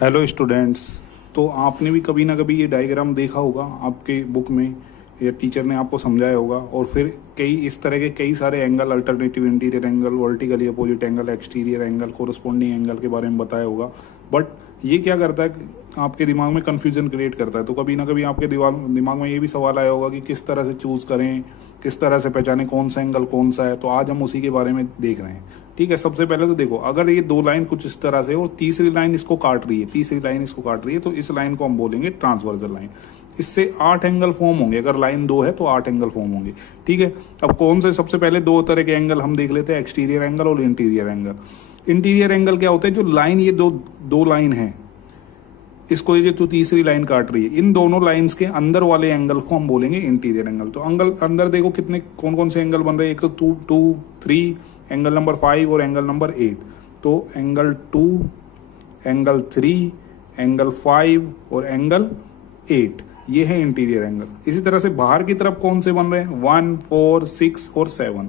Hello students. तो आपने भी कभी ना कभी ये डायग्राम देखा होगा आपके बुक में, या टीचर ने आपको समझाया होगा। और फिर कई इस तरह के कई सारे angle, alternative interior angle, vertically opposite angle, exterior angle, corresponding angle के बारे में बताया होगा। बट ये क्या करता है, आपके दिमाग में कन्फ्यूजन क्रिएट करता है। तो कभी ना कभी आपके दिमाग में ये भी सवाल आया होगा कि किस तरह से चूज करें, किस तरह से पहचानें कौन सा एंगल कौन सा है। तो आज हम उसी के बारे में देख रहे हैं। ठीक है, सबसे पहले तो देखो, अगर ये दो लाइन कुछ इस तरह से और तीसरी लाइन इसको काट रही है, तो इस लाइन को हम बोलेंगे ट्रांसवर्सल लाइन। इससे 8 एंगल फॉर्म होंगे। अगर लाइन 2 है तो 8 एंगल फॉर्म होंगे। ठीक है, अब कौन से, सबसे पहले दो तरह के एंगल हम देख लेते हैं, एक्सटीरियर एंगल और इंटीरियर एंगल। इंटीरियर एंगल क्या होता है, जो लाइन ये दो लाइन है, इसको ये जो तीसरी लाइन काट रही है, इन दोनों लाइंस के अंदर वाले एंगल को हम बोलेंगे इंटीरियर एंगल। तो अंदर देखो कितने कौन कौन से एंगल बन रहे हैं। एक तो 2, 3, एंगल नंबर 5 और एंगल नंबर 8। तो एंगल 2, एंगल 3, एंगल 5 और एंगल 8, ये है इंटीरियर एंगल। इसी तरह से बाहर की तरफ कौन से बन रहे हैं, 1, 4, 6 और 7।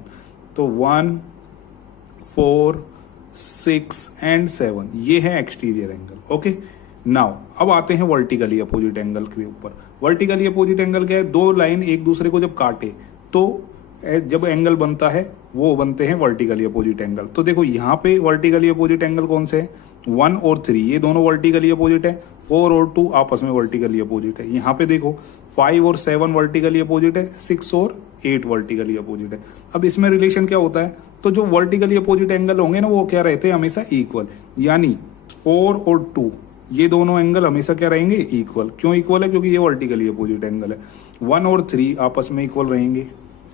तो 1, 4, 6 एंड 7, ये है एक्सटीरियर एंगल। ओके, नाउ अब आते हैं वर्टिकली अपोजिट एंगल के ऊपर। वर्टिकली अपोजिट एंगल क्या है, दो लाइन एक दूसरे को जब काटे तो जब एंगल बनता है वो बनते हैं वर्टिकली अपोजिट एंगल। तो देखो यहाँ पे वर्टिकली अपोजिट एंगल कौन से है, 1 और 3 ये दोनों वर्टिकली अपोजिट है। 4 और 2 आपस में वर्टिकली अपोजिट है। यहाँ पे देखो 5 और 7 वर्टिकली अपोजिट है, 6 और 8 वर्टिकली अपोजिट है। अब इसमें रिलेशन क्या होता है, तो जो वर्टिकली अपोजिट एंगल होंगे ना, वो क्या रहते हैं, हमेशा इक्वल। यानी 4 और 2 ये दोनों एंगल हमेशा क्या रहेंगे, इक्वल। क्यों इक्वल है, क्योंकि ये वर्टिकली अपोजिट एंगल है। 1 और 3 आपस में इक्वल रहेंगे,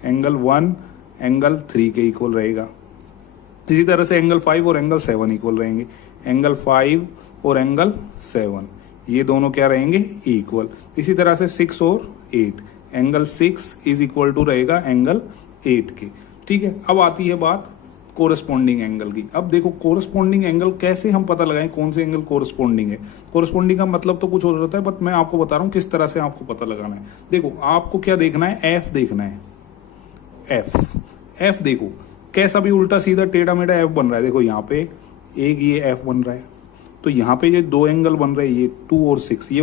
एंगल 1 एंगल 3 के इक्वल रहेगा। इसी तरह से एंगल 5 और एंगल 7 इक्वल रहेंगे, एंगल 5 और एंगल 7 ये दोनों क्या रहेंगे, इक्वल। इसी तरह से 6 और 8, एंगल 6 इज इक्वल टू रहेगा एंगल 8 के। ठीक है, अब आती है बात कोरस्पॉन्डिंग एंगल की। अब देखो कोरस्पॉन्डिंग एंगल कैसे हम पता लगाएं कौन से एंगल कोरस्पॉन्डिंग है। कोरस्पॉन्डिंग का मतलब तो कुछ और होता है, बट मैं आपको बता रहा हूं किस तरह से आपको पता लगाना है। देखो आपको क्या देखना है, एफ देखना है। एफ देखो कैसा भी उल्टा सीधा टेढ़ा मेढ़ा एफ बन रहा है। देखो यहाँ पे एक ये एफ बन रहा है, तो यहाँ पे ये दो एंगल बन रहे हैं, ये 2 और 6, ये